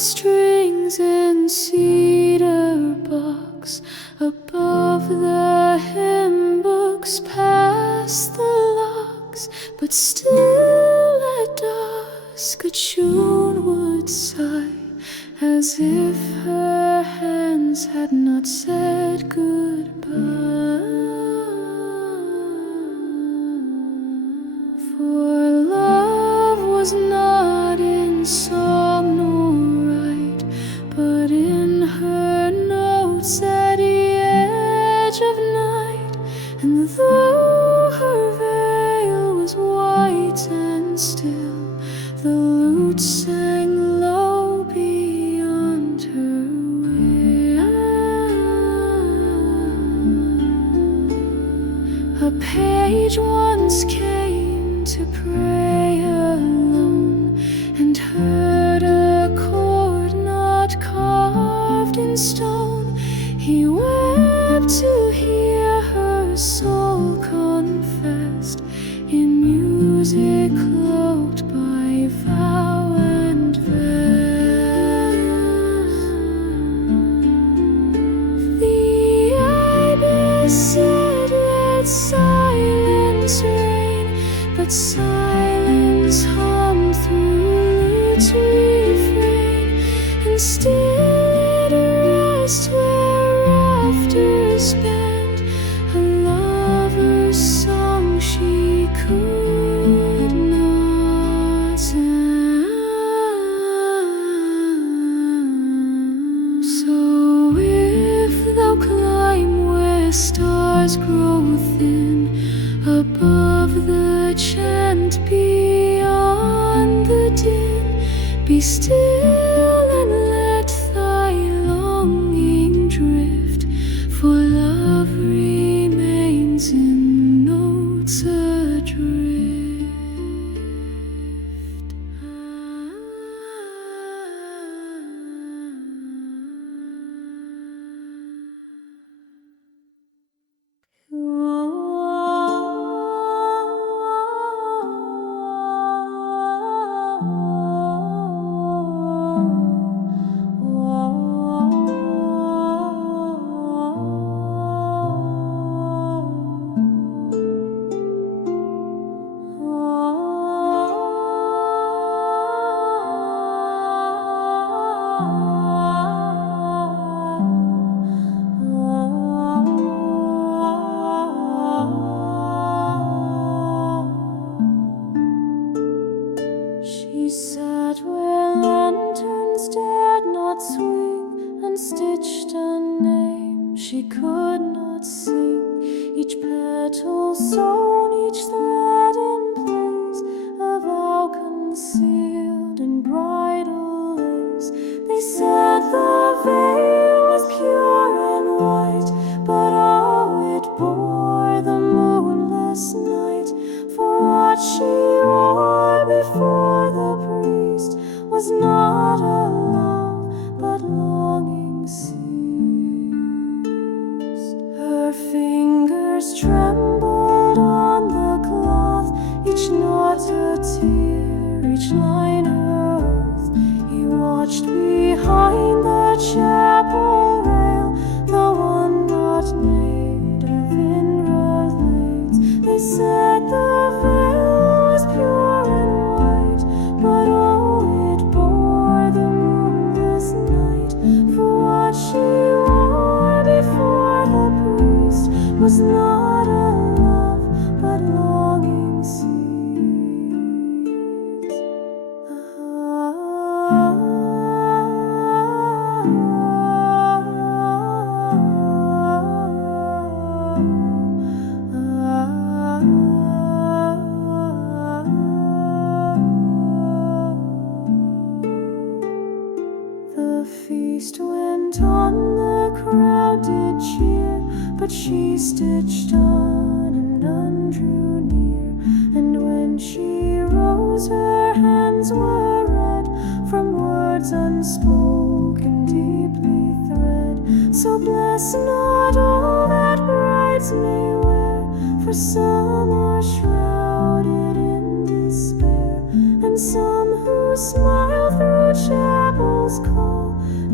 strings and cedar box, above the hymn books, past the locks, but still at dusk a tune would sigh, as if her hands had not said goodbye. For love was not in song nor right, but in her notes at the edge of night. And though her veil was white and still, the lute sang low beyond her will. A page once came to pray alone, and heard a chord not carved in stone. He wept to hear her soul confessed, in music cloaked by vow and vest. The Abbey said, let silence reign, but silence hummed through Lute's refrain, and still at rest where rafters bend, a lover's song she could not sound. So if thou climb where stars grow thin, above the chant, beyond the din, be still and let thy longing drift, for love remains in notes adrift. She sat where lanterns dared not swing, and stitched a name she could not sing, each petal sewn, each thread in place, a vow concealed in bridal lace. They said the veil was pure and white, but oh, it bore the moonless night. For what she wore before the priest was not a love, but longing ceased. Her fingers trembled on the cloth, each knot a tear, each line a oath. He watched behind the chapel rail, the one not made of inward lates. They said the veil was pure and white, but oh, it bore the moonless night. For what she wore before the priest was not a love, but longing ceased. The feast went on, the crowd did cheer, but she stitched on and none drew near. And when she rose, her hands were red from words unspoken, deeply thread. So bless not all that brides may wear, for some are shrouded in despair, and some who smile through chapels cold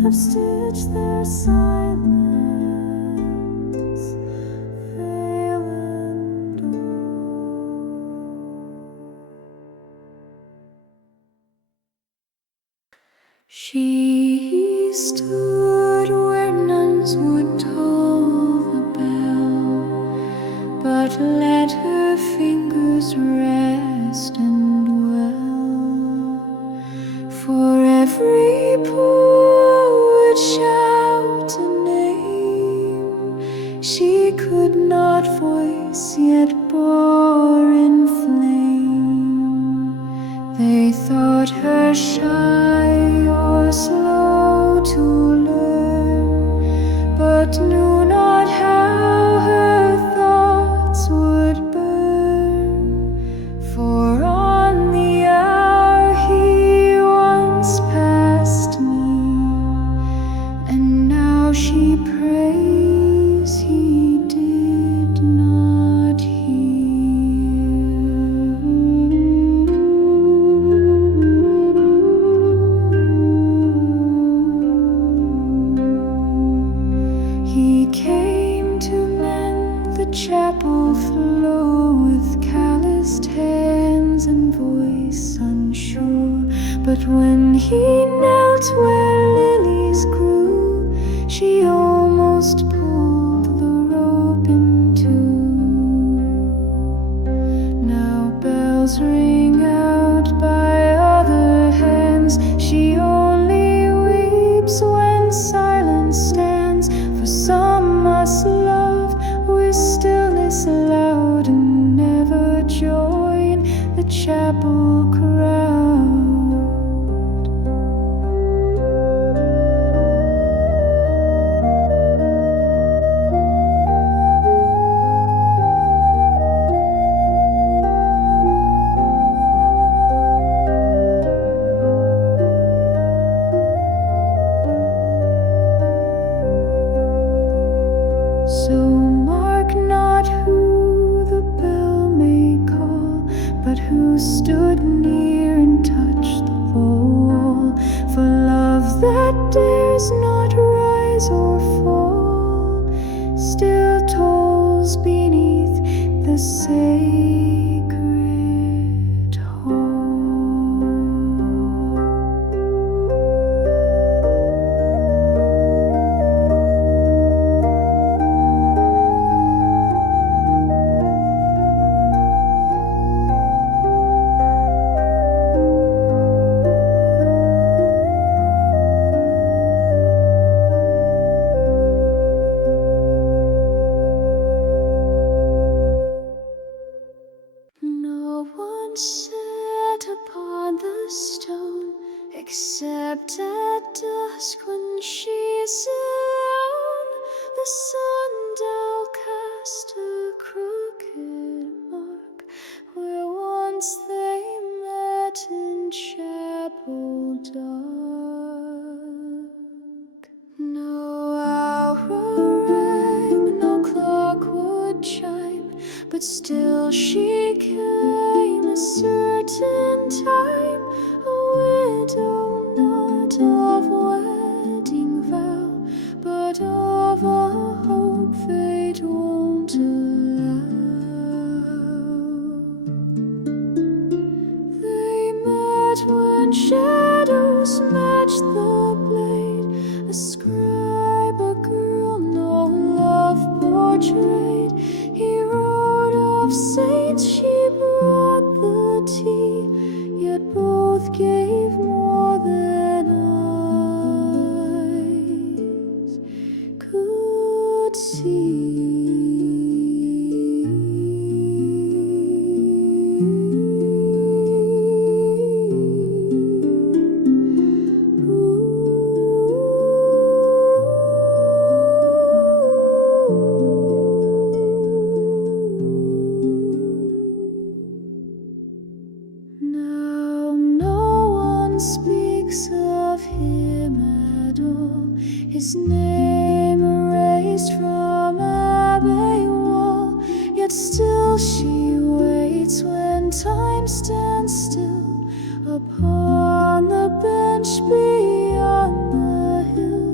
have stitched their silence, veil and all. She stood where nuns would toll the bell, but let her fingers rest and dwell. For every poor would shout a name she could not voice, yet bore in flame. They thought her shy or slow to learn, but knew not how her thoughts would burn. For on the hour he once passed me, and now she prays he did not He came to mend the chapel floor with calloused hands and voice unsure. But when he knelt where lilies grew, she almost pulled the rope in two. Now bells ring out by other hands, she only weeps when silence stands. For some must love with stillness loud and never join the chapel crowd. So mark not who the bell may call, but who stood near and touched the wall. For love that dares not rise or fall still tolls beneath the sacred hall. No one sat upon the stone except at dusk when she's alone. The sundial cast a crooked mark where once they met in chapel dark. No hour rang, no clock would chime, but still she came a certain time, a widow not of wedding vow, but of a hope fate won't allow. They met when shadows matched the blade, a scribe, a girl no love portrayed. He wrote of saints, she brought the tea, yet both gave more than eyes could see. Now no one speaks of him at all, his name erased from Abbey wall. Yet still she waits when time stands still upon the bench beyond the hill.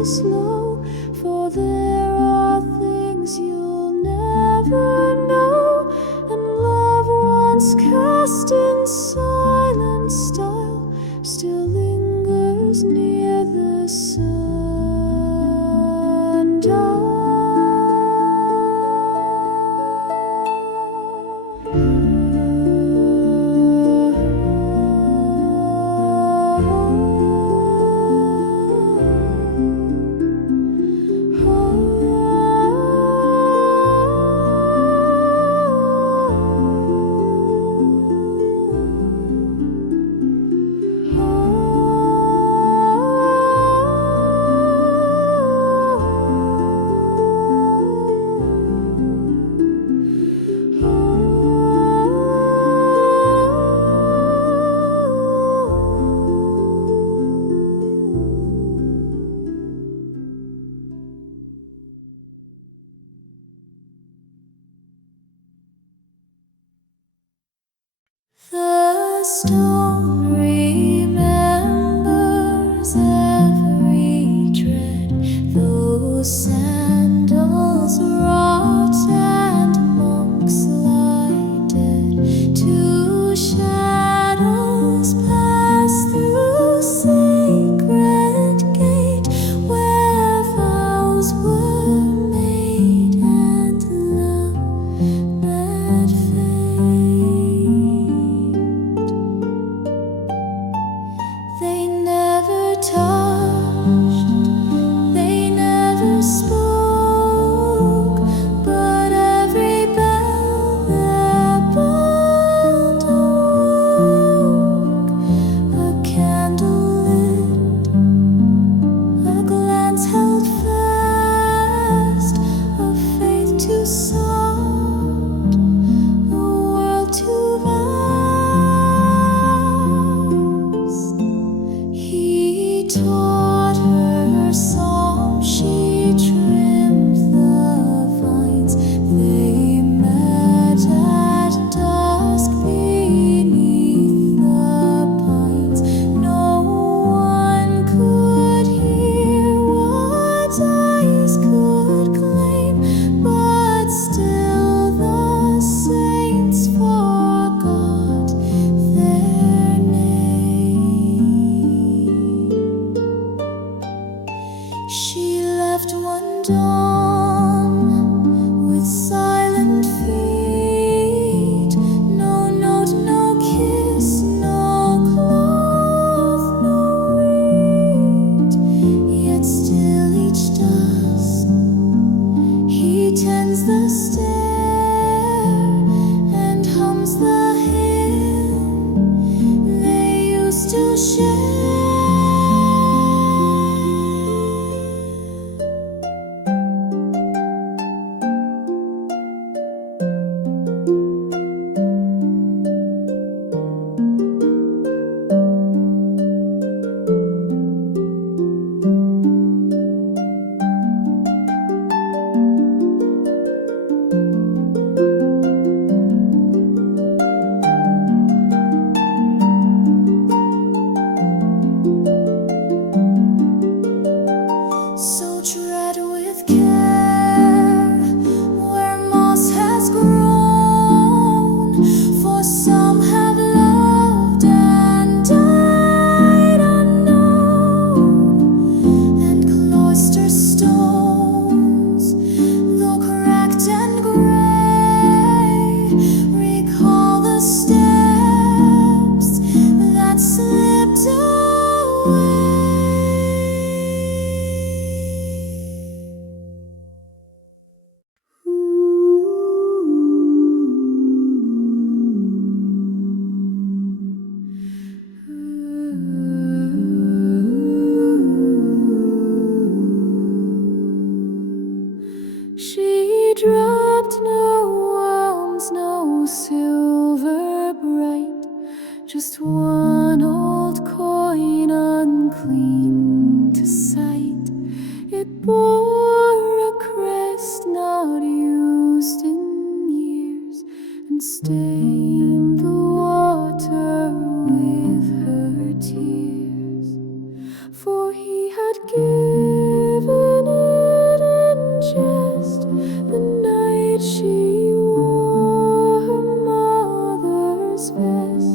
be slow, for there are things you'll never know, and love once cast in silent style still lingers near the sundial. The stone remembers every tread, those sandals wrought and monks lie dead. Two shadows pass through sacred gate, where vows were made and love met fate. They never touched, they never spoke, but every bell their bond awoke. A candle lit, a glance held fast, a faith too soft, a world too vast. He taught her song, she trimmed the vines. They met at dusk beneath the pines. No one could hear what eyes could claim, but still the saints forgot their name. She left one dawn with silent feet, no note, no kiss, no cloth, no reed. Yet still each dusk he tends the stair and hums the hymn they used to share. So tread with care where moss has grown, for some have loved and died unknown. And cloister stones, though cracked and gray, recall the steps that slipped away. She dropped no alms, no silver bright, just one old coin unclean to sight. It bore a crest not used in years, and stained the water with her tears. For he had given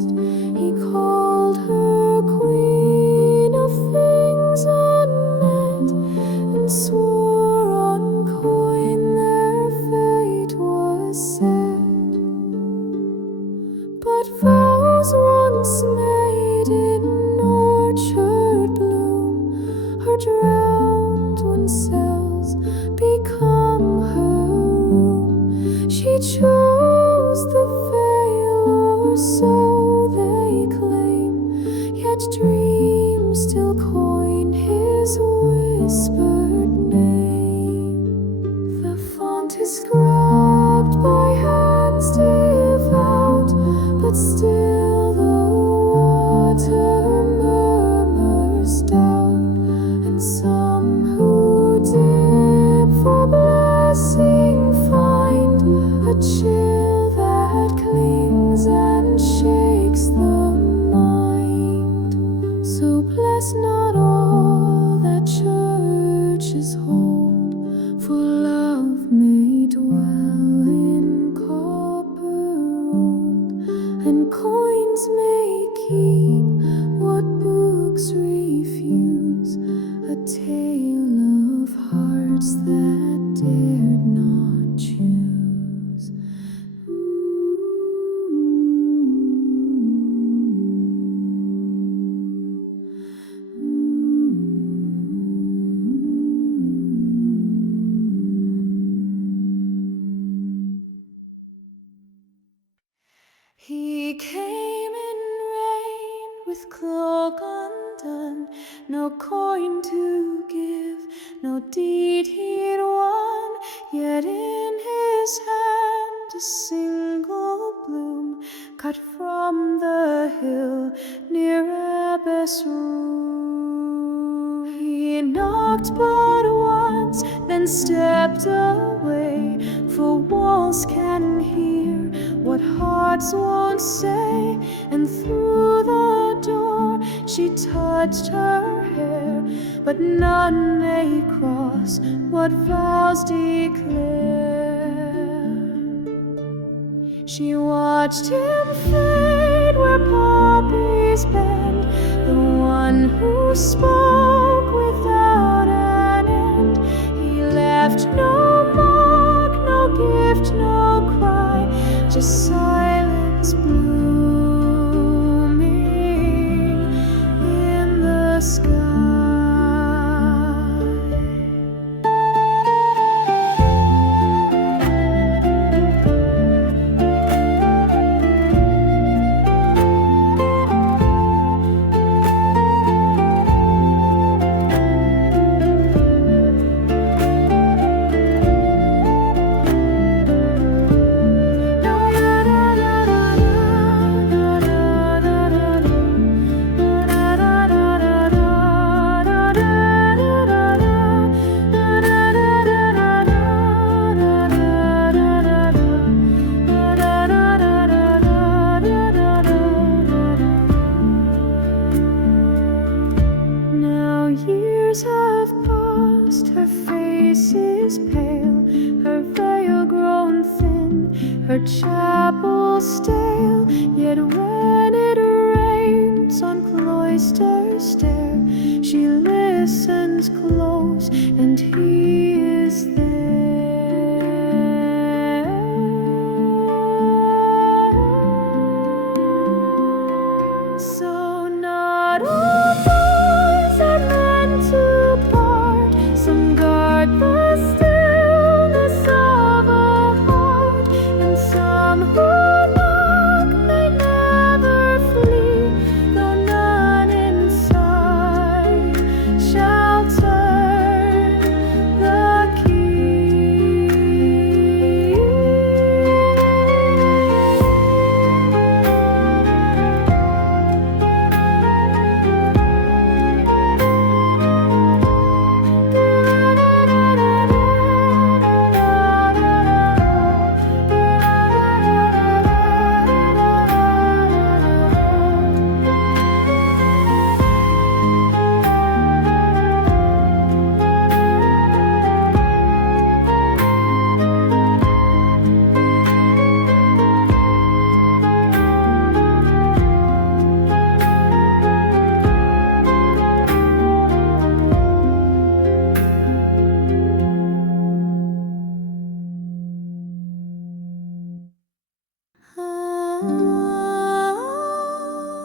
rest. He called her queen of things unmet, and swore on coin their fate was set. But vows once made in orchard bloom are drowned when cells become her room. She chose the veil, or so they claim, yet dreams still coin his whispered name. The font is scrubbed by hands devout, but still the water murmurs down, and some who dip for blessing find a chill that clings and shakes the mind. So bless not all that churches hold, for love may dwell in copper old, and coins may keep what books refuse, a tale of hearts that dared not choose. He came in rain with cloak undone, no coin to give, no deed he'd won, yet in his hand a single bloom cut from the hill near Abbey's room. He knocked but once, then stepped away, for walls can hear what hearts won't say, and through the door she touched her hair, but none may cross what vows declare. She watched him fade where poppies bend, the one who spoke without an end. He left no mark, no gift, no cry, just silence blooming in the sky. Her chapel stale, yet when it rains on Cloister stair, she listens close, and he is there. So not all boys are meant to part, some guard the stillness of a heart, and some who knock may never flee, though none inside shall turn the key.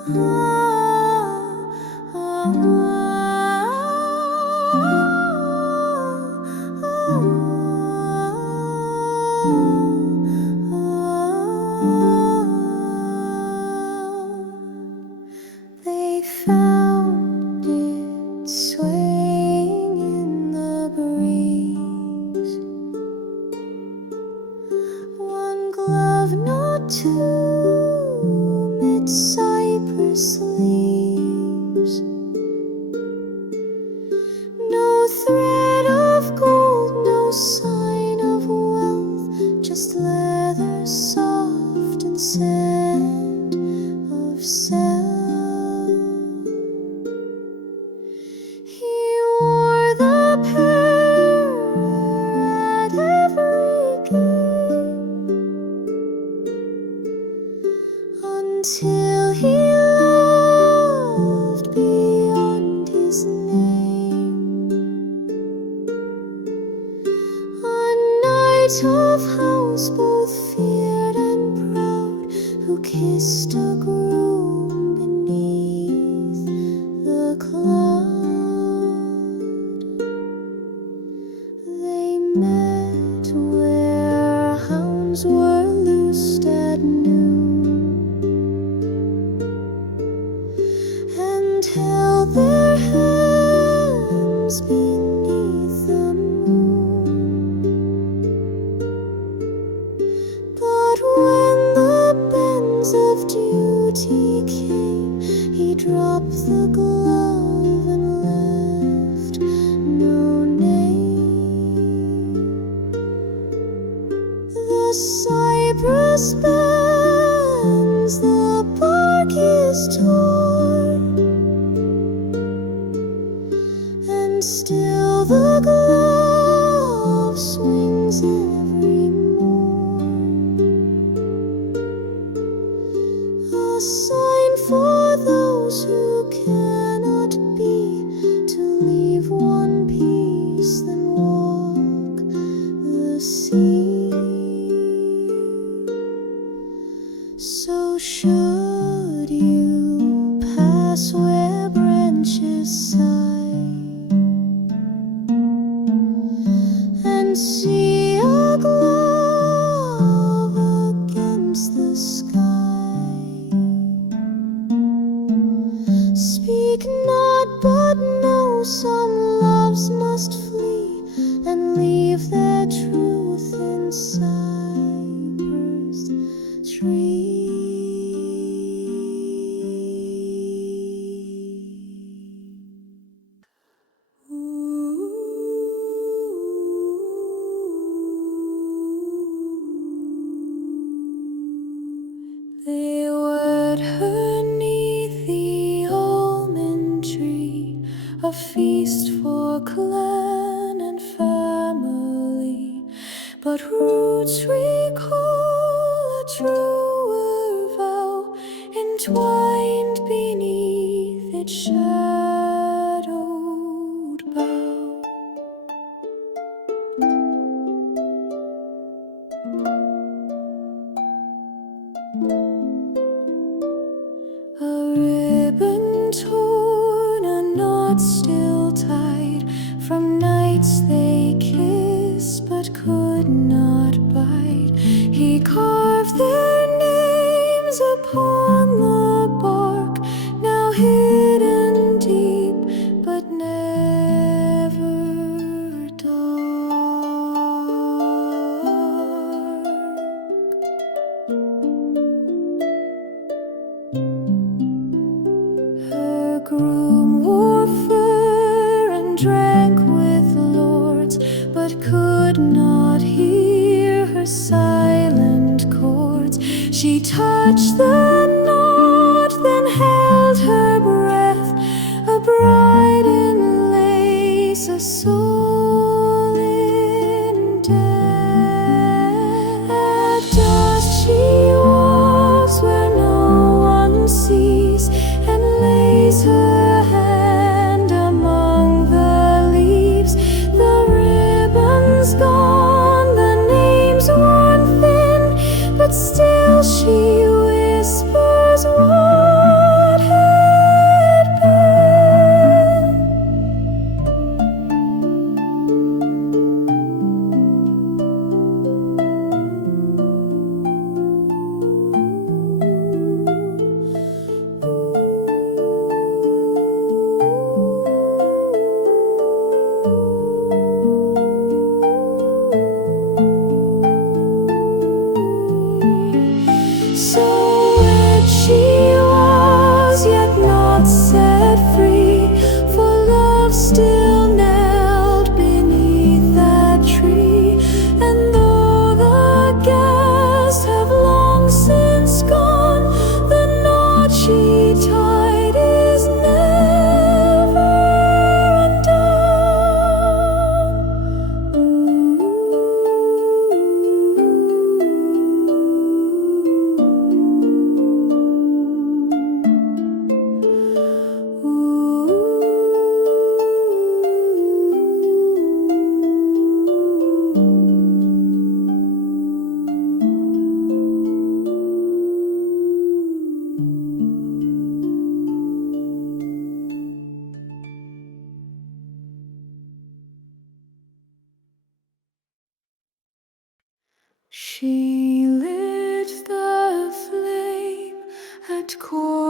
They found it swaying in the breeze. One glove, not two, mid cypress leaves. No thread of gold, no sign of wealth, just leather soft and scent of cell. He wore the pearl at every game until he loved beyond his name. A knight of house both feared and proud, who kissed a groom beneath the cloud. They met where hounds were loosed at noon, and held their hands beneath the moon. But when the bends of duty came, he dropped the glove and left no name. The cypress bends, the bark is torn, and still the glove swings every morn. A sign for those who cannot be, to leave one piece, then walk the sea. So should you pass where branches sigh, and see a glove against the sky, speak not, but know some loves must flee, and leave their truth in cypress tree. They wed her 'neath the almond tree, a feast for clan and family. But roots recall a truer vow, entwined beneath its shadowed bough. A ribbon torn, a knot still tied, from nights they kissed but could not bide. He carved their names upon the bark, now hidden deep but never dark. Her groom wore fur and drank with lords, but could not hear her silent chords. She touched the knot, then held her breath, a bride in lace, a soul in death. At dusk she walks where no one sees, and lays her hand among the leaves. The ribbon's gone, the name's worn thin, but still she whispers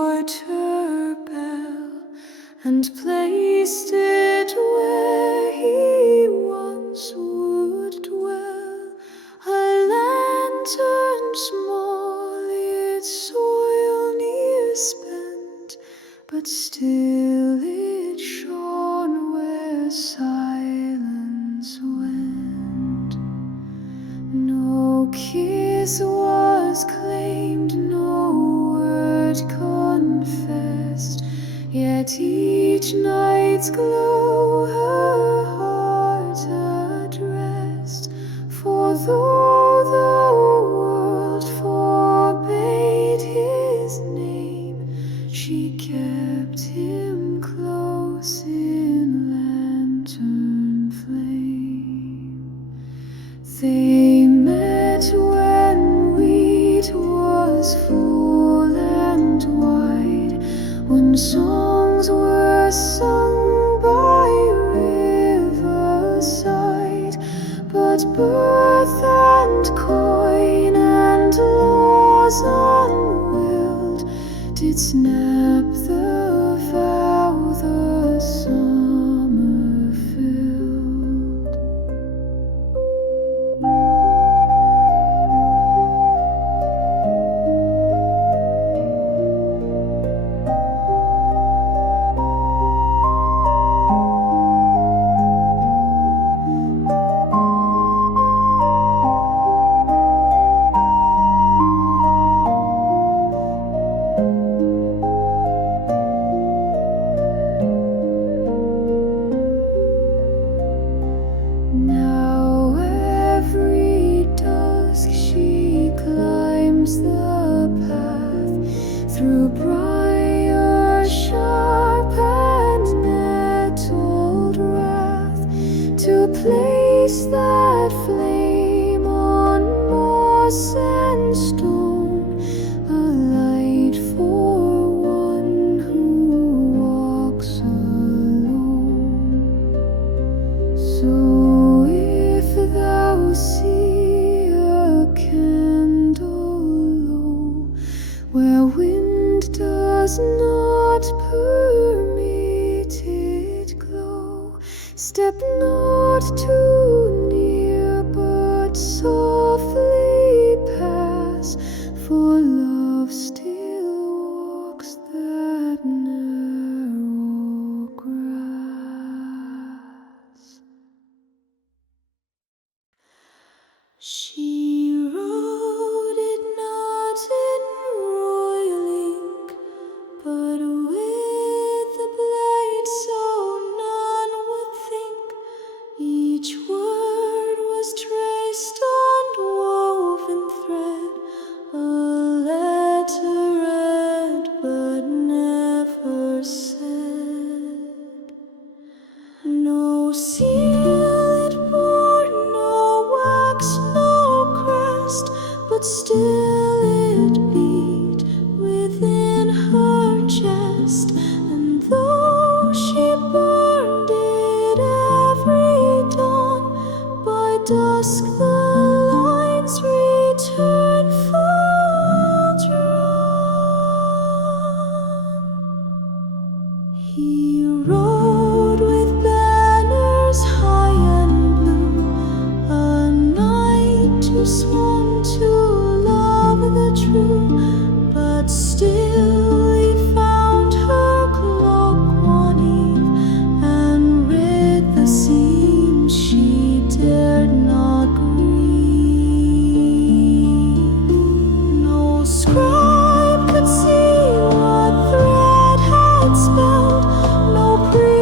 mortar bell and placed it where he once would dwell. A lantern small, its soil near spent, but still it shone where silence went. No kiss was claimed, no word confessed, yet each night's glow her heart addressed. For though the world forbade his name, she kept him close in lantern flame. They met when wheat was full and wide, when songs were sung by riverside, but birth and coin and laws unwilled did snap the vow the summer filled. Now every dusk she climbs the path through briar sharp and nettled wrath, to place that flame on moss and stone, a light for one who walks alone. So if thou see a candle low, where wind does not permit it glow, step not too near, but softly pass, for love still walks that narrow grass. She wrote it not in royal ink, but with the blade so none would think. Each word was traced on woven thread, a letter read but never said. No seal it bore, no wax, no crest, but still it beat within her chest. And though she burned it every dawn, by dusk the lines return full drawn. He rode with banners high and blue, a knight to swan, to love the true, but still he found her cloak one eve, and read the seams she dared not grieve. No scribe could see what thread had spelled, no priest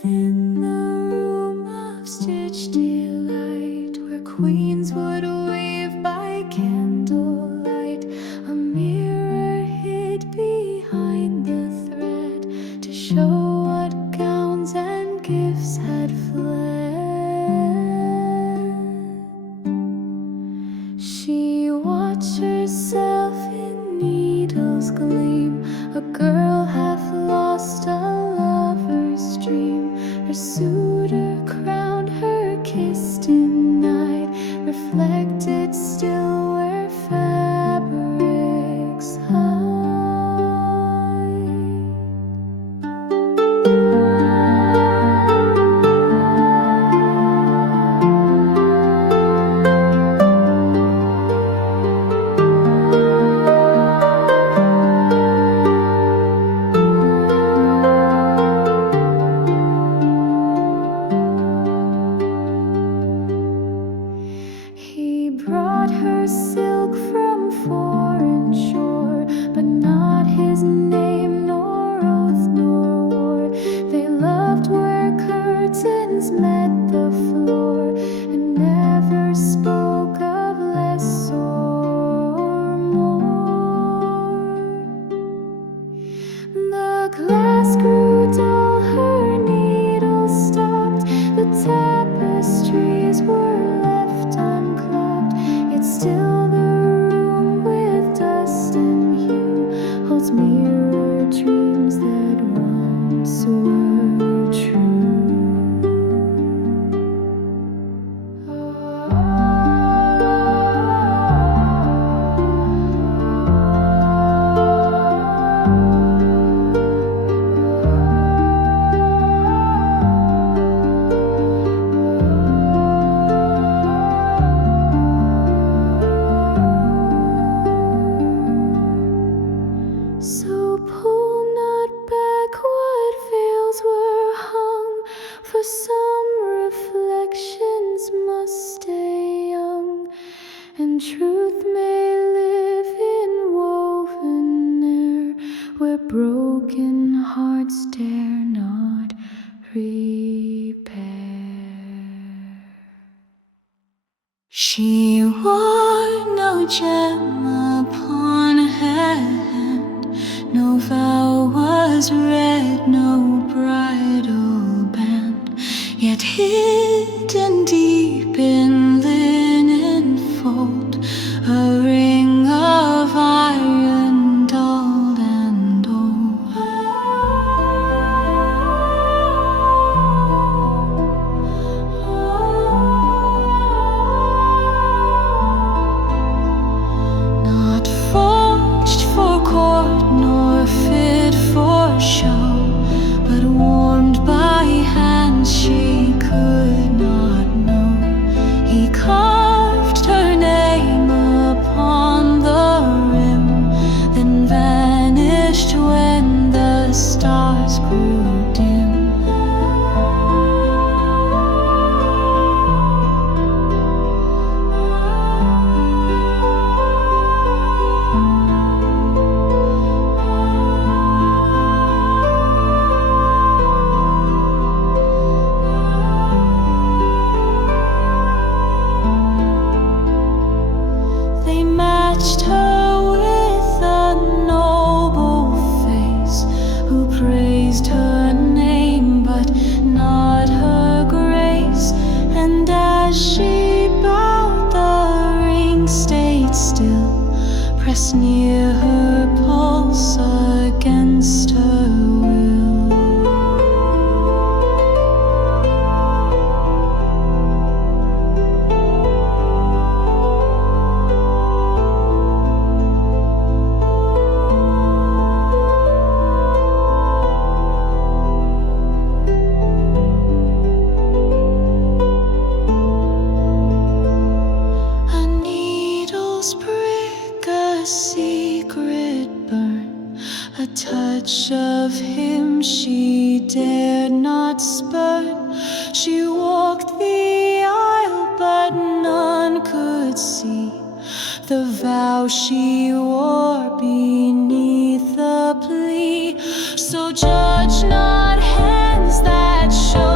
In the room of stitched delight, where queens would weave by candlelight, a mirror hid behind the thread to show what gowns and gifts had fled. She watched herself in needles gleam, a girl half lost, a lover's dream. Her suitor crowned her, kissed in night, reflected still where fabrics hide. He brought her silk from foreign shore, but not his name, nor oath, nor war. They loved where curtains met the floor, and never spoke of less or more. The glass grew dull, her needles stopped, the tapestries were left unclogged, yet still the room with dust and hue holds mirror dreams that once were true. So pull not back what veils were hung, for some reflections must stay young, and truth may live in woven air, where broken hearts dare not repair. She wore no gem upon her hand, no vow was read, no bridal band, yet hidden deep in linen fold, a ring of iron dull and old. Not forged for court nor fit for show, but warmed by hands she could not know. He carved her name upon the rim, then vanished when the stars grew dim. They matched her with a noble face, who praised her name but not her grace. And as she bowed, the ring stayed still, pressed near her pulse against her will. A needle's prick, a secret burn, a touch of him she dared not spurn. She walked the aisle, but none could see the vow she wore beneath the plea. So judge not hands that show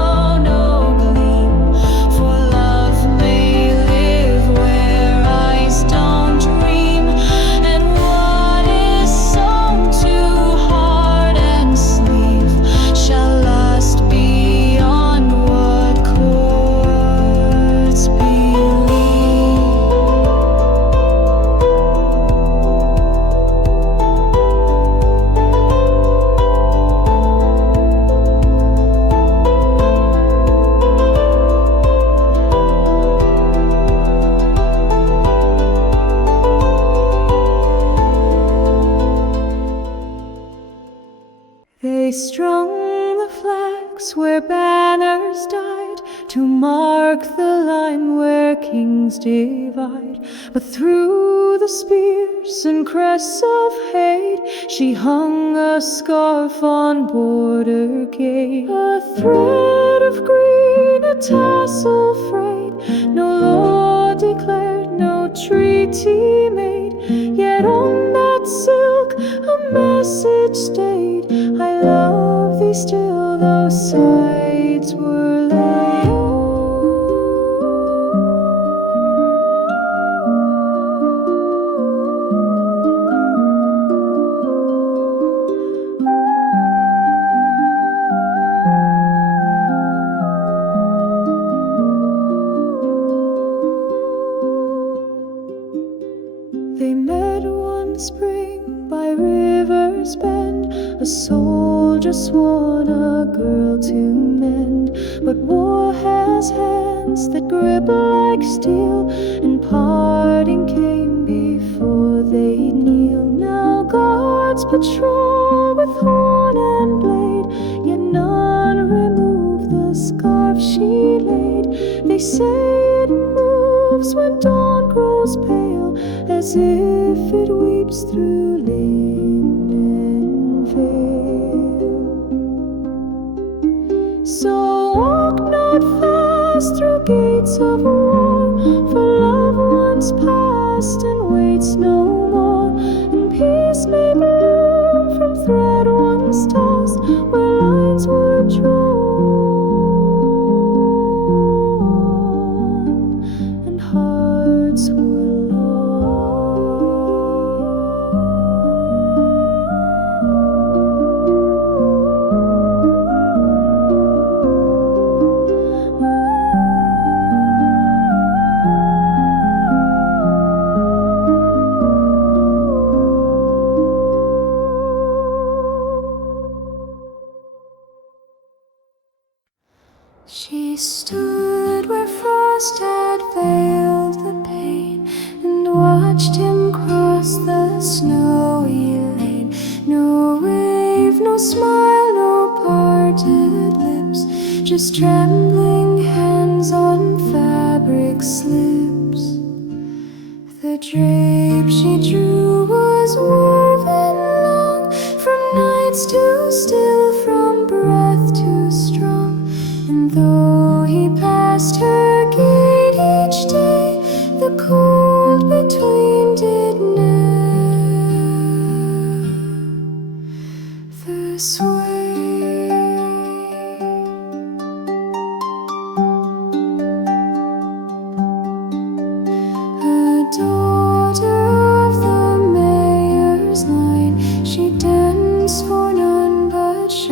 They strung the flags where banners died, to mark the line where kings divide. But through the spears and crests of hate, she hung a scarf on border gate. A thread of green, a tassel frayed, no law declared, no treaty made. Yet on that silk a message stayed: I love thee still, though sides were laid. They met one spring by River's Bend, a soldier sworn a girl to mend. But war has hands that grip like steel, and parting came before they kneel. Now guards patrol with horn and blade, yet none remove the scarf she laid. They say it moves when dawn grows pale, as if it weeps through linen veil. So walk not fast through gates of war, for love once passed and waits no more. And peace may bloom from thread once tossed, where lines were drawn and hearts were She stood where frost had veiled the pain, and watched him cross the snowy lane. No wave, no smile, no parted lips, just trembling hands on fabric slips. The drape she drew was woven long, from nights too still, from breath too strong. And though he passed her gate each day, the cold between did never sway. A daughter of the mayor's line, she danced for none but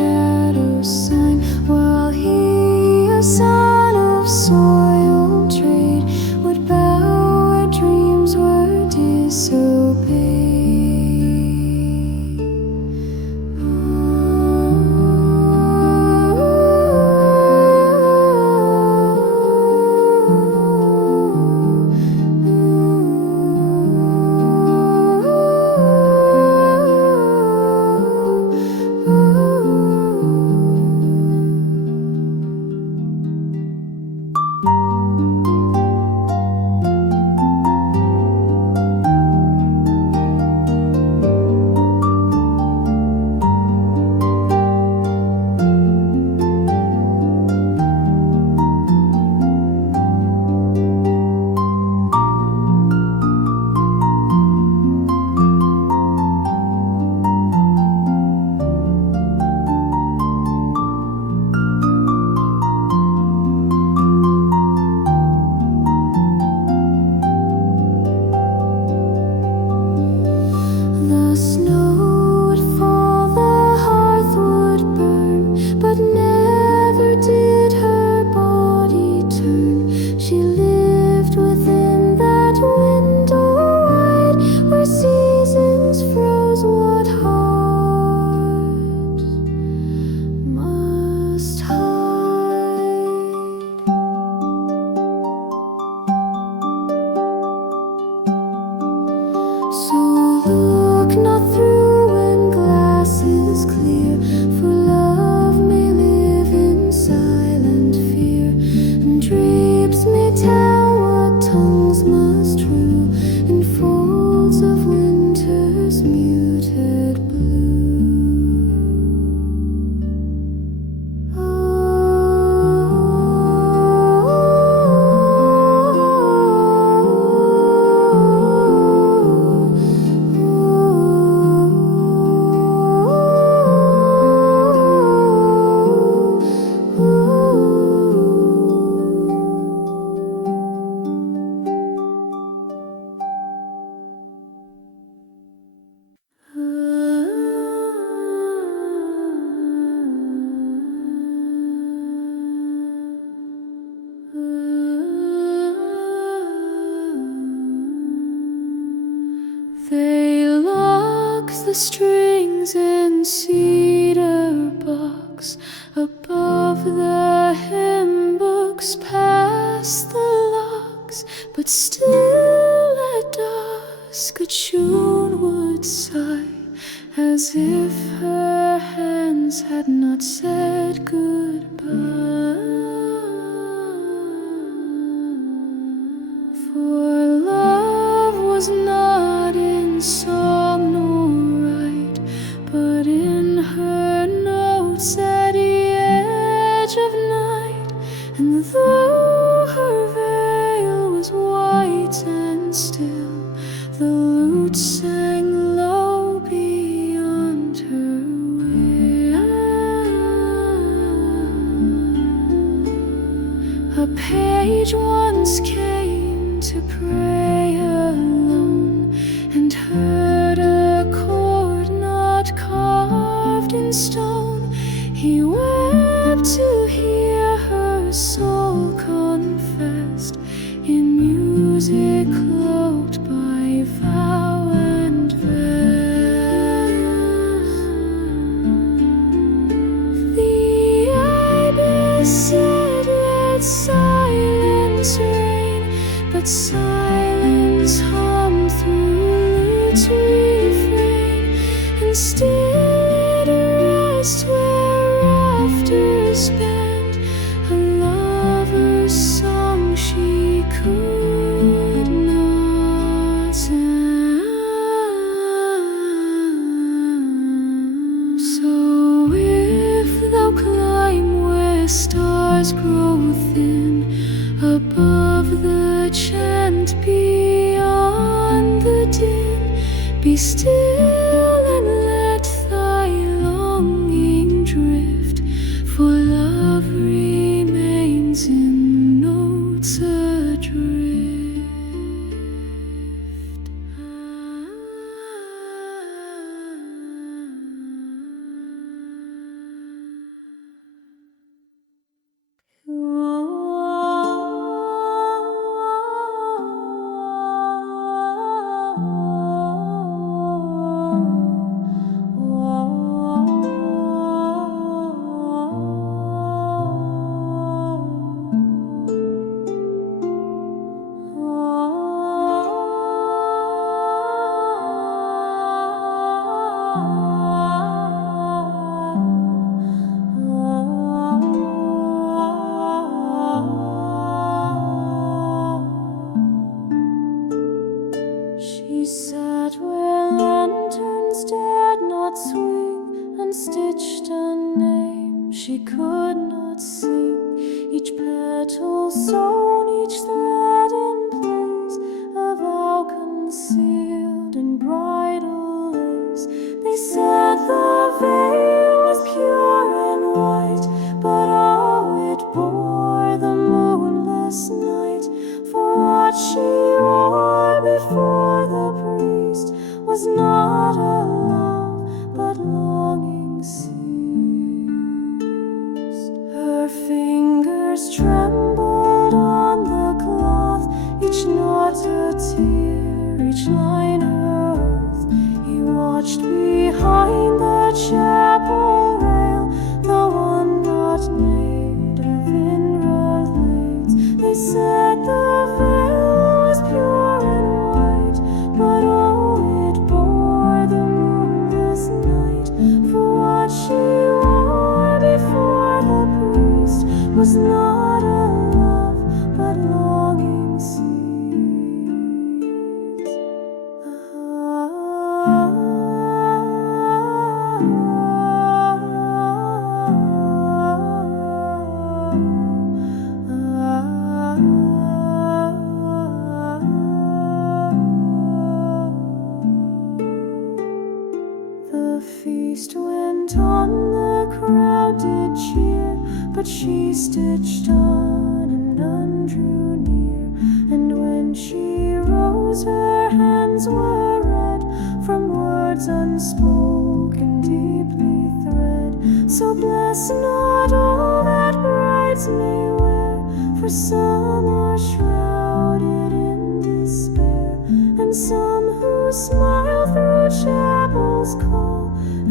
the strings and cedar box, above the hymn books, past the locks, but still at dusk a tune would sigh, as if her hands had not said goodbye. For love was not in song nor right, but in her notes at the edge of night. And though her veil was white and still, the lute sang low beyond her will. A page once came to pray alone, and heard a chord not carved in stone. He wept to hear her soul confessed, in music cloaked by vow and veil. The ibis said, let silence reign, but silence hummed through Lute's refrain, and still at rest where rafters bend, a lover's song she could not end. So if thou climb where stars grow thin, above the chant, beyond the din, be still and let thy longing drift, for love remains in notes adrift. She sat where lanterns dared not swing, and stitched a name she could not sing. Each petal sewn, each thread in place, a vow concealed in bridal lace. They said the veil was pure and white, but oh, it bore the moonless night. For what she wore before the priest was not a love, but longing ceased. Her fingers trembled on the cloth, each knot a tear, each line a oath. He watched behind the chapel rail, the one not made of inward lates. They said the veil was pure and white, but oh, it bore the moonless night. For what she wore before the priest was not a love, but longing ceased. The feast went on, the crowd did cheer, but she stitched on and none drew near. And when she rose, her hands were red from words unspoken, deeply thread. So bless not all that brides may wear, for some are shrouded in despair, and some who smile through chapels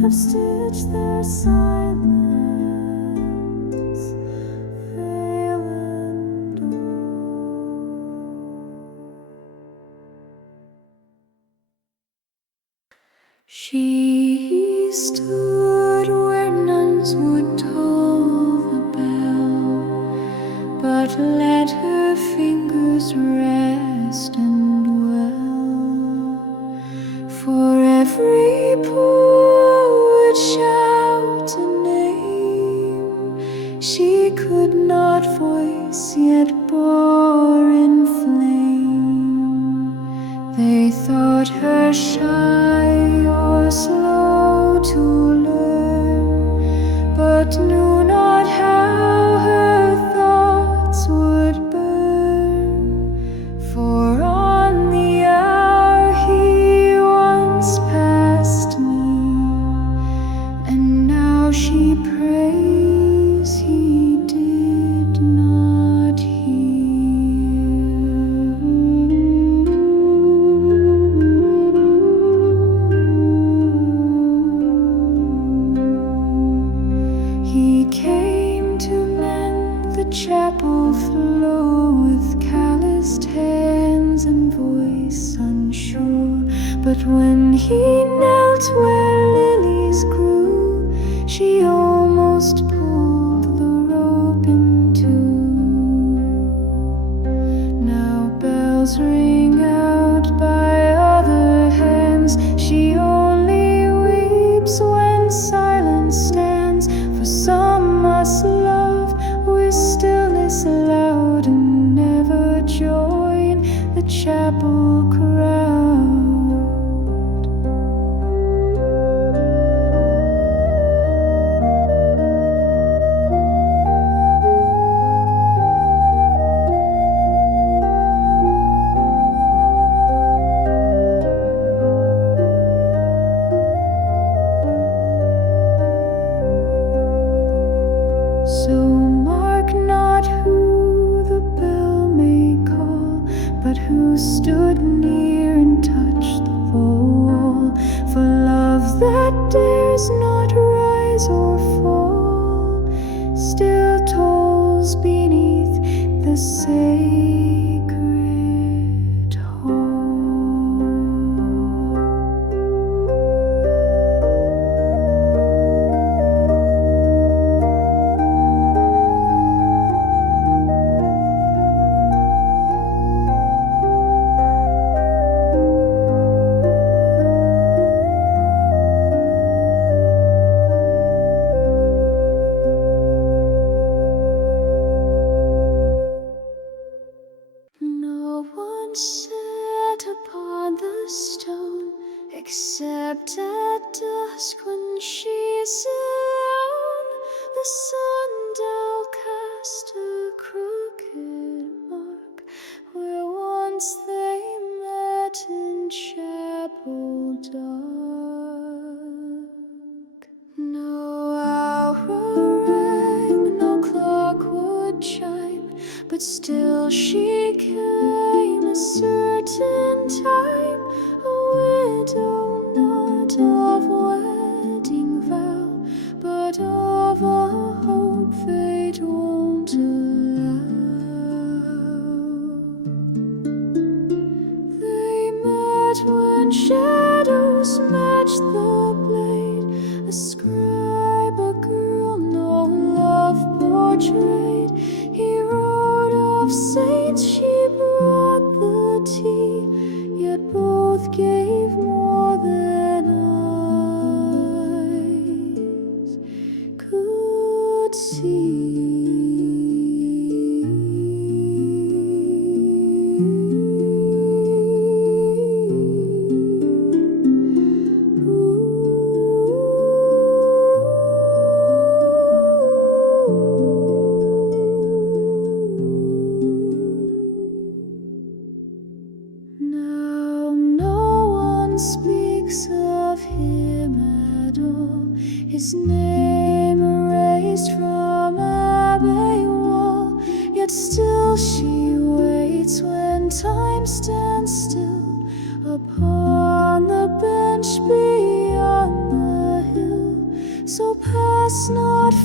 have stitched their silence, veil and all. She stood where nuns would toll the bell, but let her fingers rest and dwell. For every poet shout a name she could not voice, yet bore in flame. They thought her shy or slow to learn, but knew not how her thoughts would burn. For on the hour he once passed me, and now she prays he did not He came to mend the chapel floor with calloused hands and voice unsure. But when he knelt where lilies grew, she almost pulled the rope in two. Now bells ring out by other hands, she only weeps when silence stands. For some must love with stillness loud and never join the chapel crowd. So mark not who the bell may call, but who stood near and touched the wall. For love that dares not rise or fall still tolls beneath the sacred hall. No one sat upon the stone except at dusk when she's alone. The sundial cast a crooked mark where once they met in chapel dark. No hour rang, no clock would chime, but still she came a certain time, a widow not of wedding vow, but of a hope fate won't allow. They met when shadows matched the blade, a scribe, a girl no love portrayed. He wrote of saints, she brought the tea, yet both gave more than eyes could see. Ooh.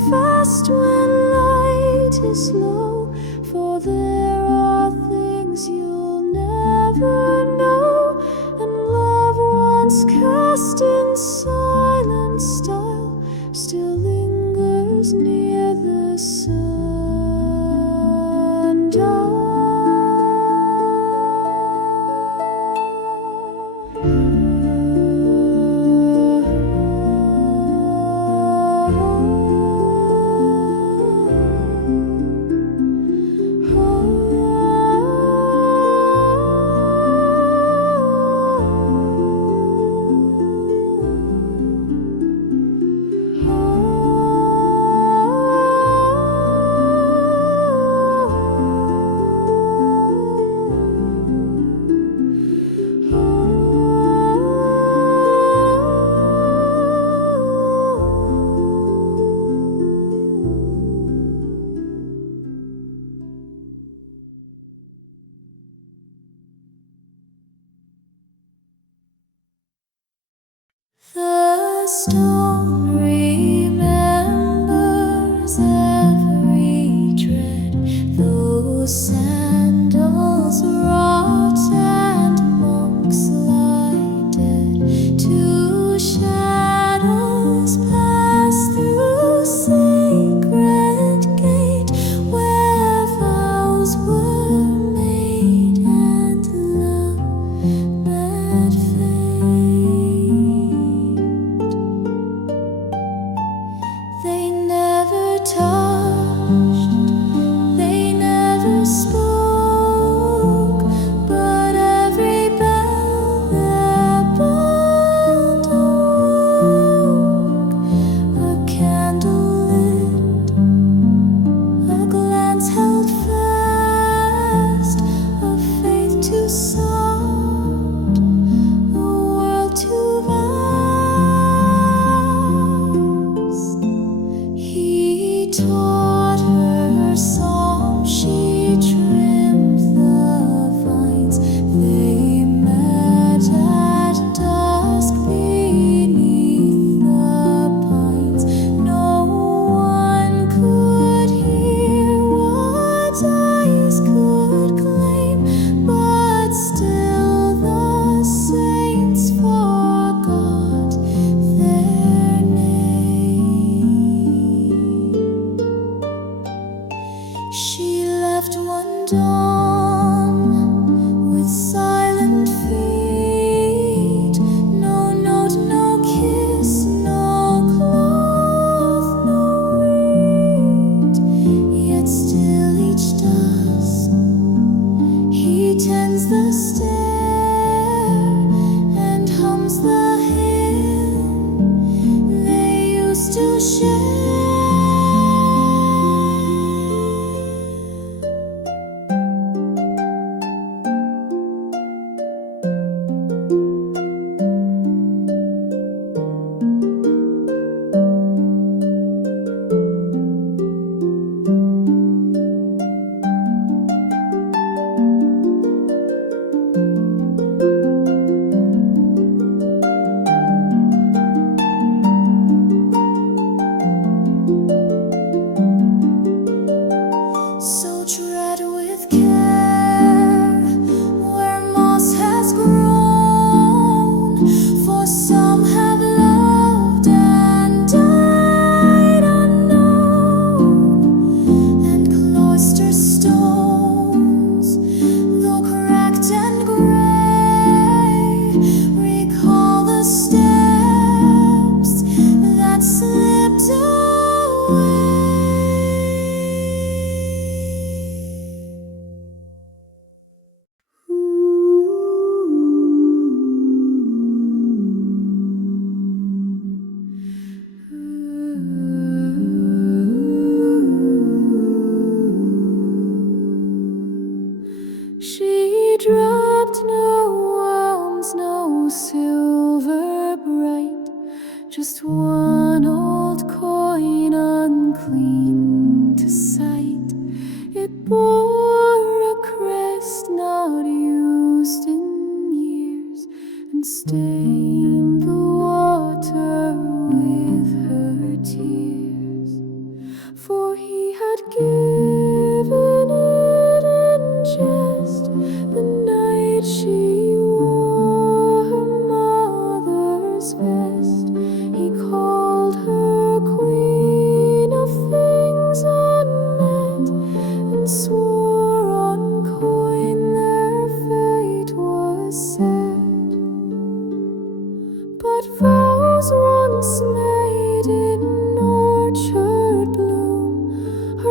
fast when light is low, for there are things you'll never know, and love once cast in silent style still lingers near the sundial. The stone remembers every dread, those sandals wrought and monks lie dead. Two shadows pass through sacred gate, where vows were made and love met fate. They never touched, they never spoke, but every bell their bond awoke. A candle lit, a glance held fast, a faith too soft, a world too vast. He taught her song, she trimmed the vines. They met at dusk beneath the pines. No one could hear what eyes could claim, but still the saints forgot their name. She left one dawn with silent feet, no note, no kiss, no cloth, no reed. Yet still each dusk he tends the stair and hums the hymn they used to share.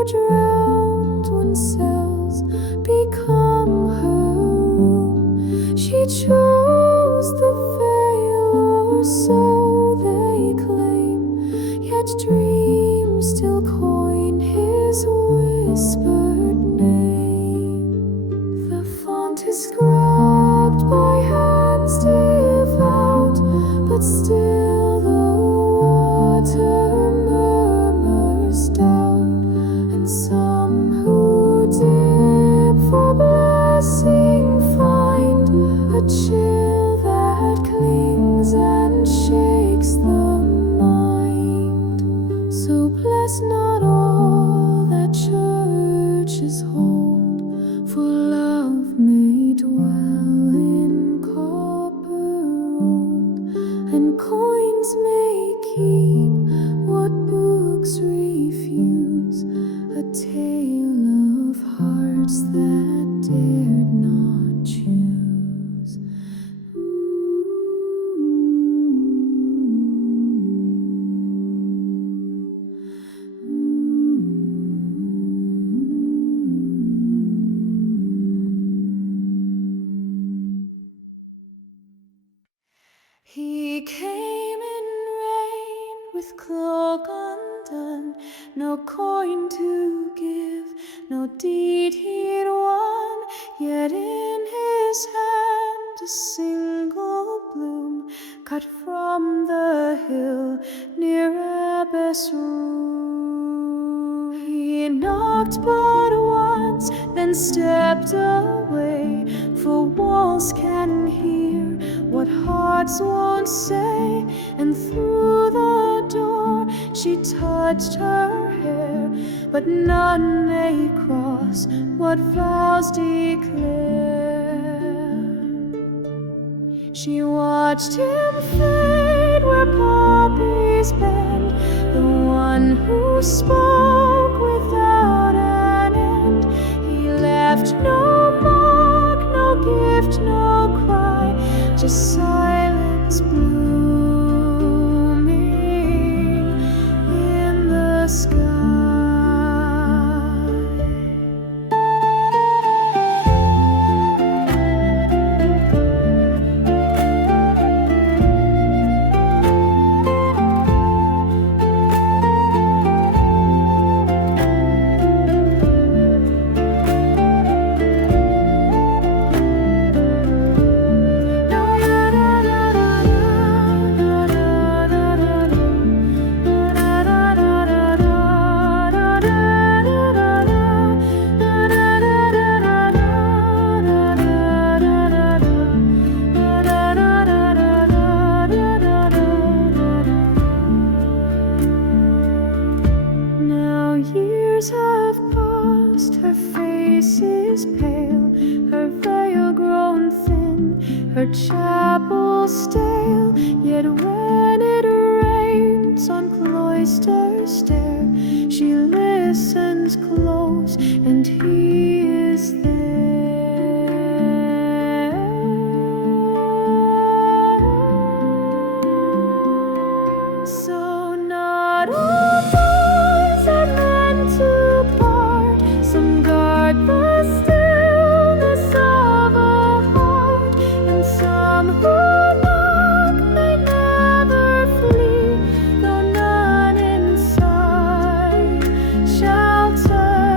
drowned when cells become her room. She chose the veil, or so they claim, yet dreams still coin his whispered name. The font is scrubbed by hands devout, but still the water murmurs down, and some who dip for blessing find a chill that clings and shakes the mind. So bless not all that churches hold, for love may dwell in copper old, and coins may keep what books refuse, a tale of hearts that dared not choose. He came in rain with cloak undone, no coin to give, no deed he'd won, yet in his hand a single bloom cut from the hill near Abbey's room. He knocked but once, then stepped away, for walls can hear what hearts won't say, and through the door she touched her hair, but none may cross what vows declare. She watched him fade where poppies bend, the one who spoke without an end. He left no mark, no gift, no cry, just silence blooming in the sky. Years have passed, her face is pale, her veil grown thin, her chapel stale. Yet when it rains on Cloister stair, she listens close, and he is there. So not all boys are meant to part, some guard the stillness of a heart, and some who knock may never flee, though none inside shall turn.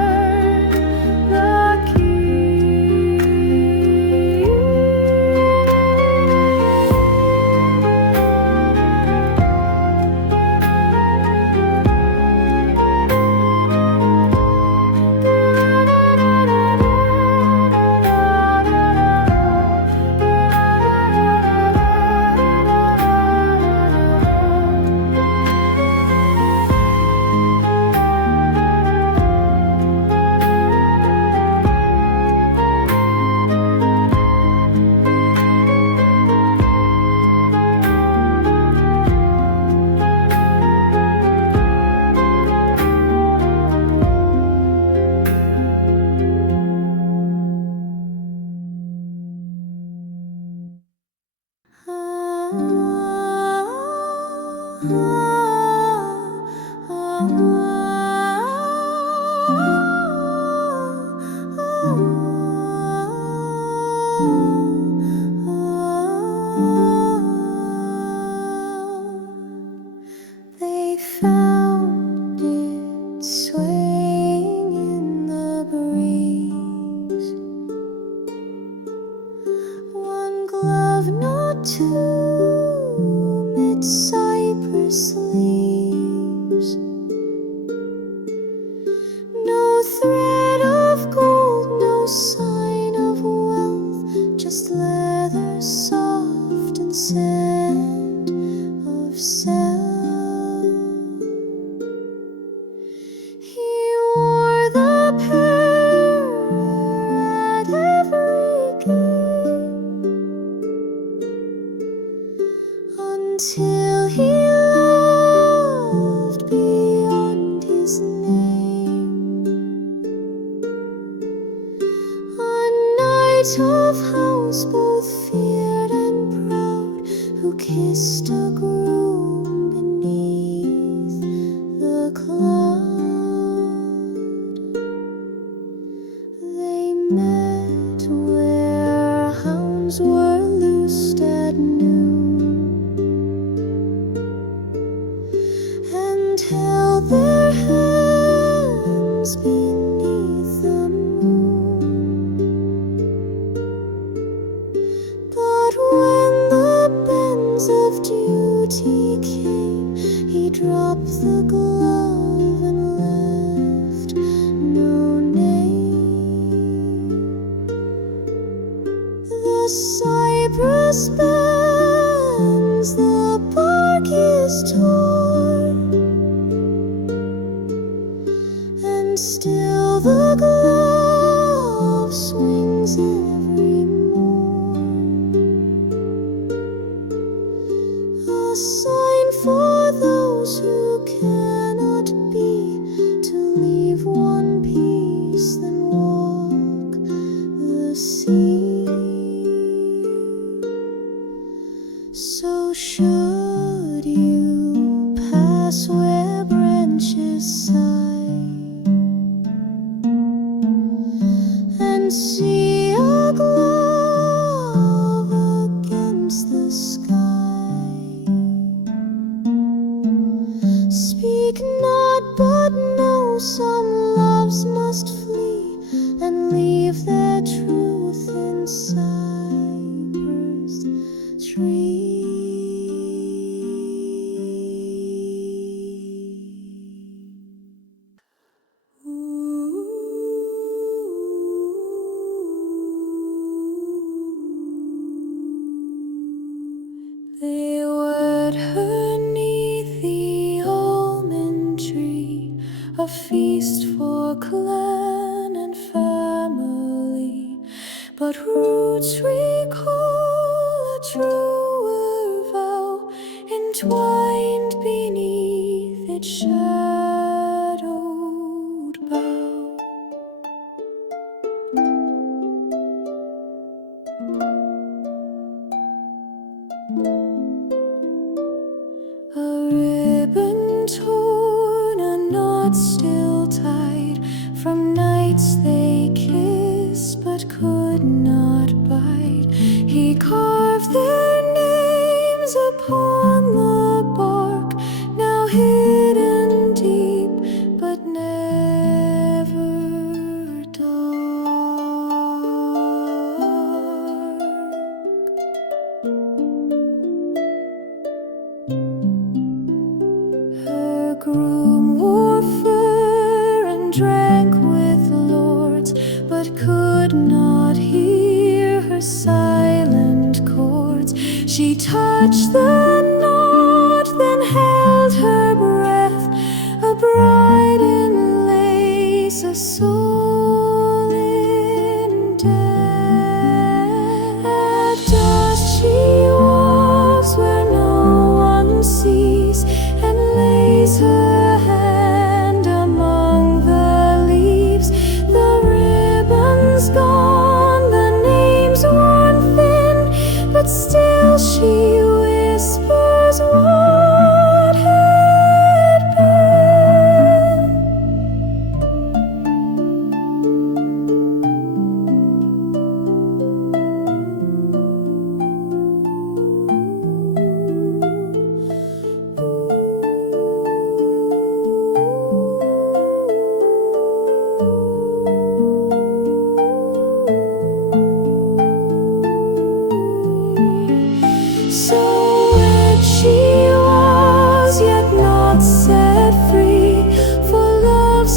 tomb, its cypress leaves. No thread of gold, no sign of wealth, just leather soft and scent of self. He wore the pearl at every game until he loved beyond his name. A knight of house both feared and proud, who kissed a groom beneath the cloud. They met where hounds were loosed at noon, and held their hands beneath the moon. But when the bends of duty came, he dropped the glove and left no name. The cypress bends, the bark is torn, and still the glove swings every morn. A sign for those who cannot be, to leave one piece, then walk the sea. So should you pass where branches sigh, and see a glove against the sky, speak not, but know some loves must flee, and leave their truth in Cypress tree. They wed her 'neath the almond tree, a feast for clan and family. But roots recall a truer vow, entwined beneath its shadowed bough. A ribbon torn, a knot still tied, from nights they kissed but could not bide. He carved their names upon the bark, now hidden deep but never dark. Her groom wore fur and drank with lords, but could not hear her silent chords. She touched the knot, then held her breath, a bride in lace, a soul in death. At dusk she walks where no one sees, and lays her hand among the leaves. The ribbon's gone, the name's worn thin, but still she whispers what had been.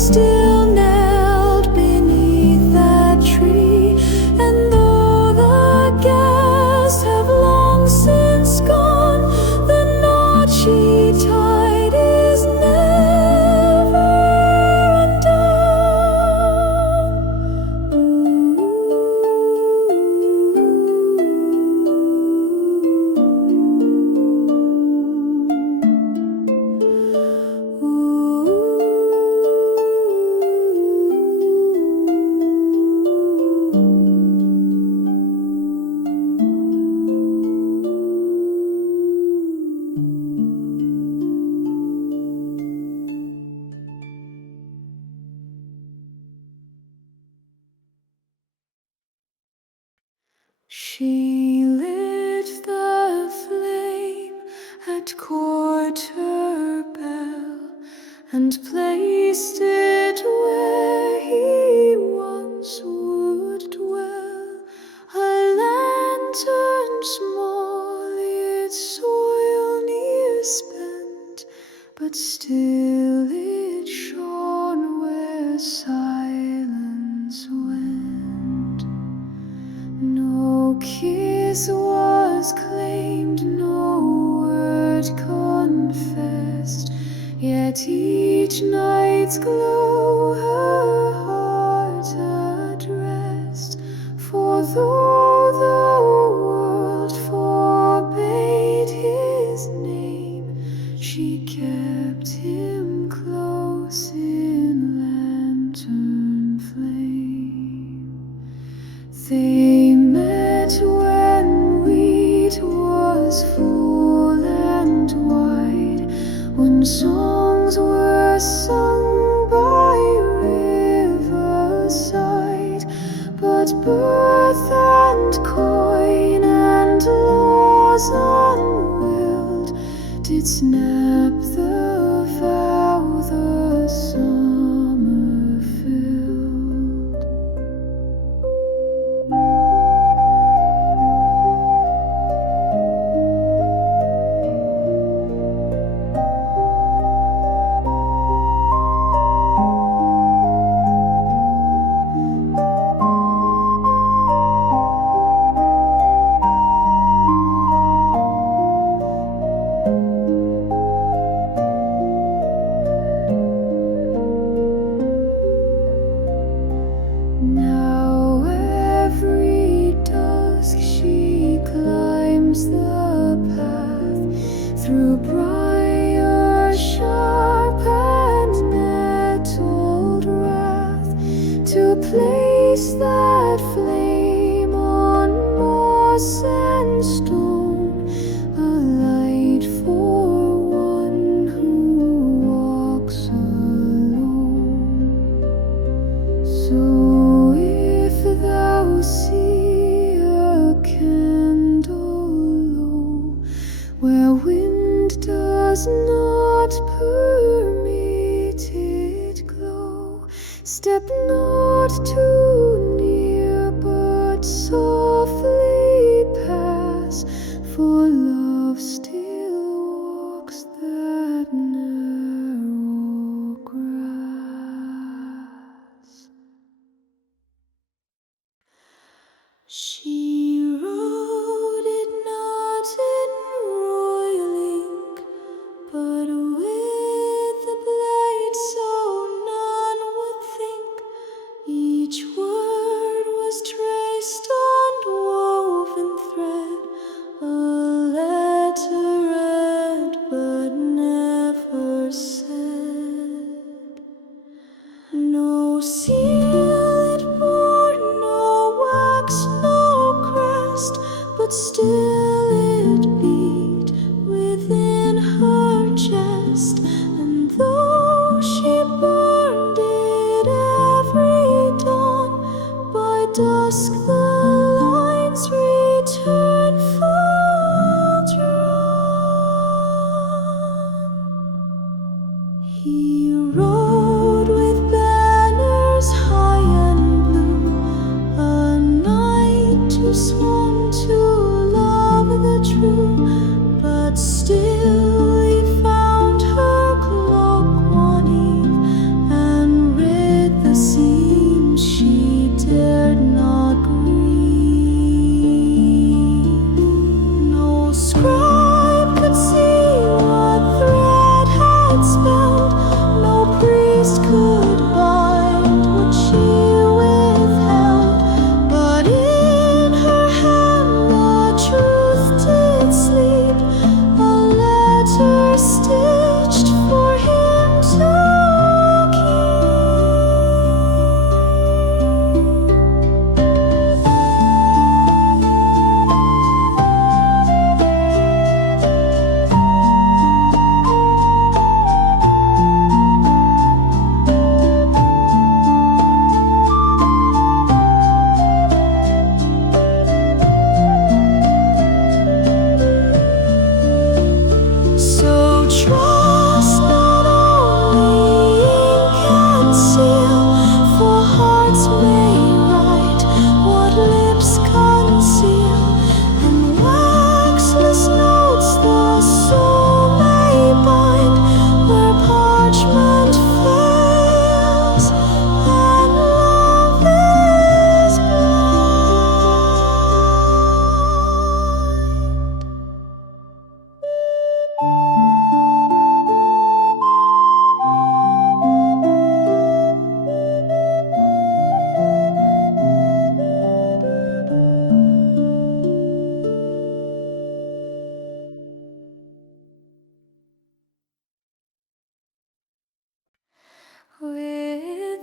still knelt beneath that tree, and though the guests have long since gone, the knot she tied is never undone. She lit the flame at quarter bell and placed it where he once would dwell. A lantern small, its oil near spent, but still it shone where silence went. No kiss was claimed, no word confessed, yet each night's glow her heart addressed. For though the world forbade his name, she kept him close in lantern flame. They met when wheat was full and wide, when songs were sung by riverside, but birth and coin and laws unwilled did snap the vow the summer filled. Now every dusk she climbs the path through briar sharp and nettled wrath, to place that flame on moss and stone, a light for one who walks alone. So if thou see a candle low, where wind does not permit it glow, step not too near, but softly pass, for love still walks that narrow grass. She wrote it not in royal ink, but with the blade so none would think. Each word was traced on woven thread, a letter read but never said. No seal it bore, no wax, no crest, but still it beat within her chest. And though she burned it every dawn, by dusk the lines return full drawn. He rode with banners high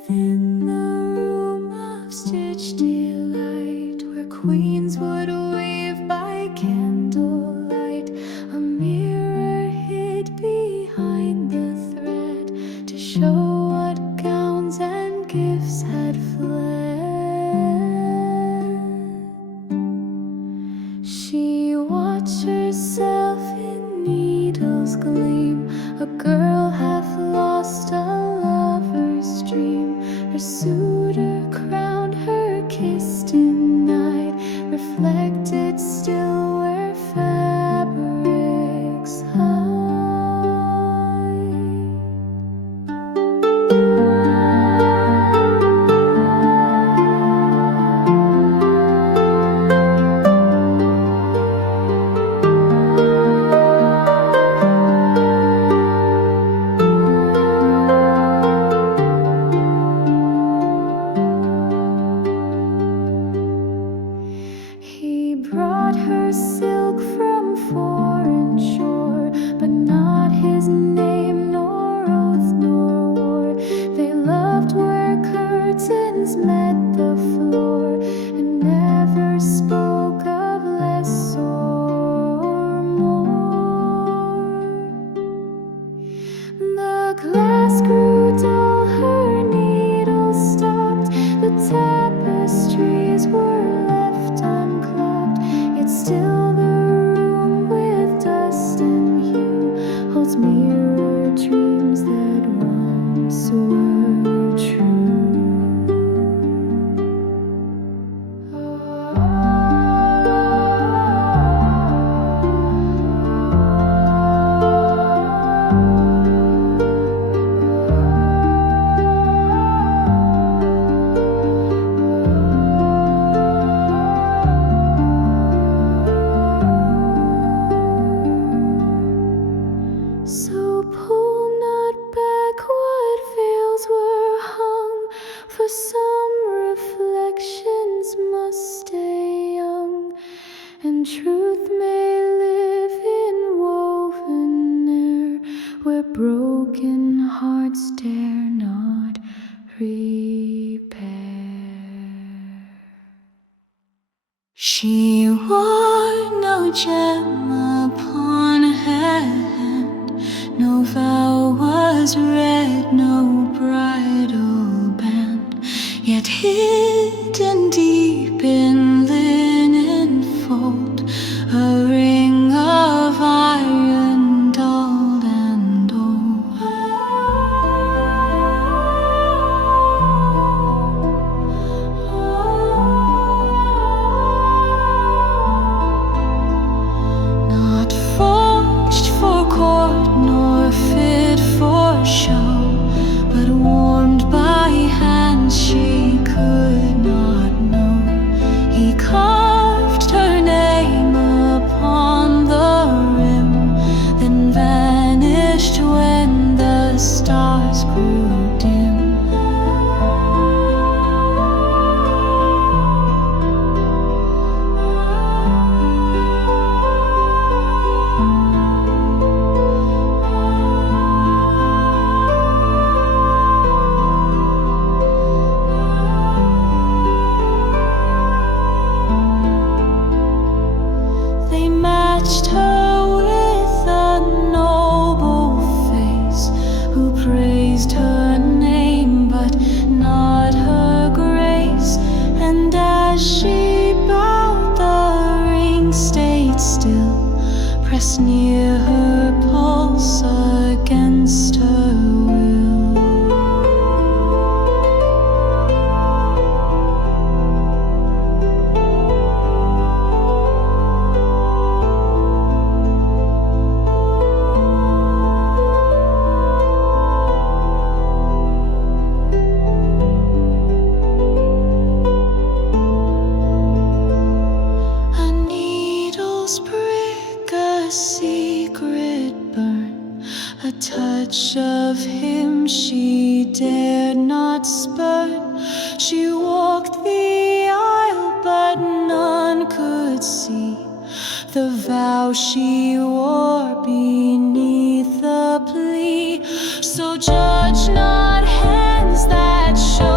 in the room of stitched delight, where queens would weave by candlelight, a mirror hid behind the thread to show what gowns and gifts had fled. She watched herself in needles gleam, a girl half lost, a lover's dream. Her suitor crowned her, kissed in night, reflected still where fabrics hide. He brought her silk from foreign shore, but not his name, nor oath, nor war. They loved where curtains met the floor, and never spoke of less or more. The glass grew dull, her needles stopped, the tapestries were left unclogged, yet still the room with dust and hue holds mirror dreams that once were true. So pull not back what veils were hung, for some reflections must stay young, and truth may live in woven air, where broken hearts dare not repair. She wore no gem upon her hand, no vow was read, no bridal band, yet hidden deep in linen fold, a ring of iron dulled and old. Not forged for court nor fit for show, but warmed by hands she could not know. He carved her name upon the rim, then vanished when the stars grew dim. They matched her with a noble face, who praised her name but not her grace. And as she bowed, the ring stayed still, pressed near her pulse against her will. A needle's prick, a secret burn, a touch of him she dared not spurn. She walked the aisle, but none could see the vow she wore beneath the plea. So judge not hands that show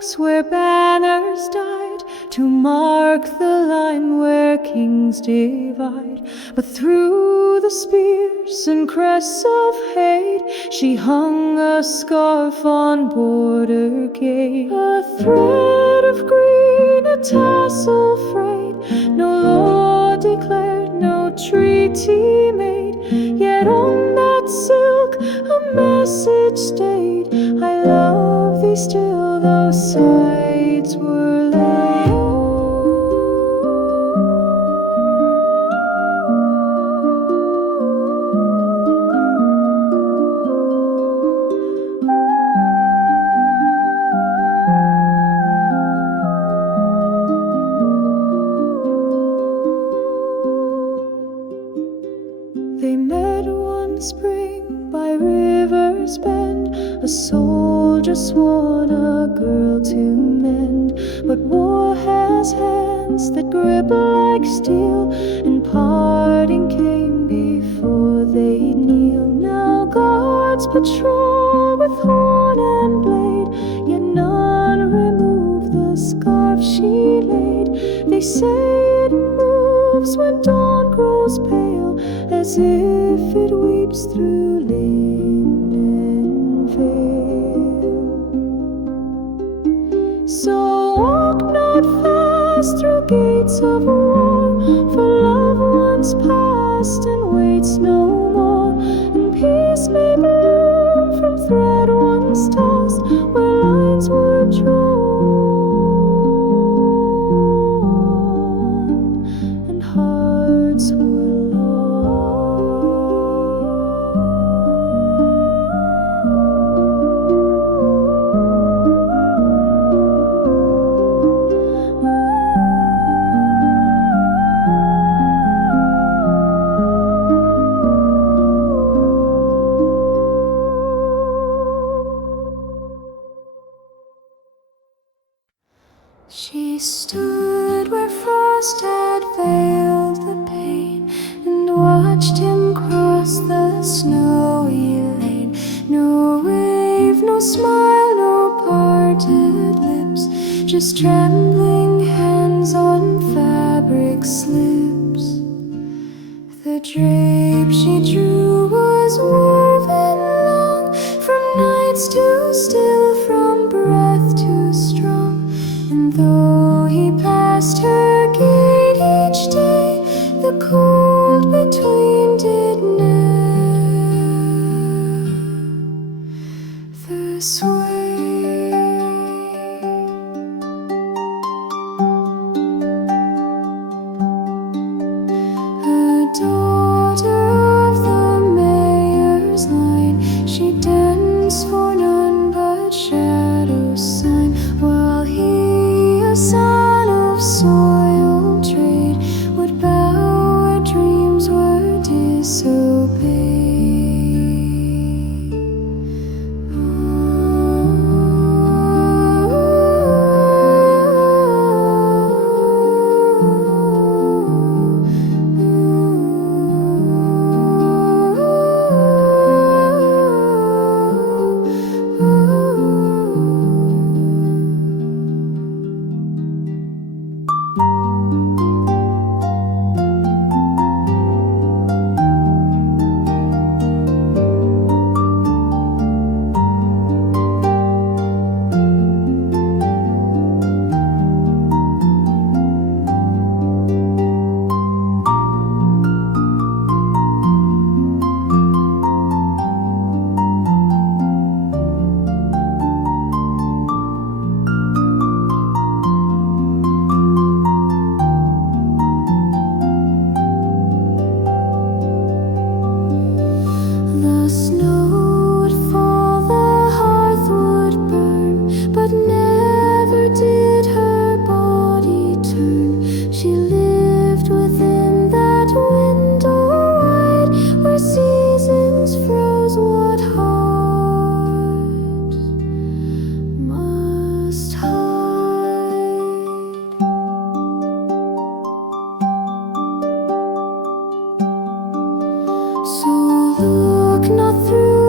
ranks where banners died, to mark the line where kings divide. But through the spears and crests of hate, she hung a scarf on border gate. A thread of green, a tassel frayed, no law declared, no treaty made, yet on that silk a message stayed. I love thee still, though sides were laid. They met one spring by River's Bend, a soldier sworn a girl to mend. But war has hands that grip like steel, and parting came before they'd kneel. Now guards patrol with horn and blade, yet none remove the scarf she laid. They say it moves when dawn grows pale, as if it weeps through linen veil. So walk not fast through gates of war, for love once passed and waits no more, and peace may bloom from thread once tossed where lines were drawn and hearts were She stood where frost had veiled the pain, and watched him cross the snowy lane. No wave, no smile, no parted lips, just trembling hands on fabric slips. The drape she drew was woven long, from nights too still, from breath too strong. And though he passed her gate each day, the cold between did never sway. A daughter of the mayor's line, she danced for none but shadow's sign, while he, a son of soiled trade, would bow where dreams were disobeyed. The snow would fall, the hearth would burn, but never did her body turn. She lived within that window wide, where seasons froze what hearts must hide. So look not through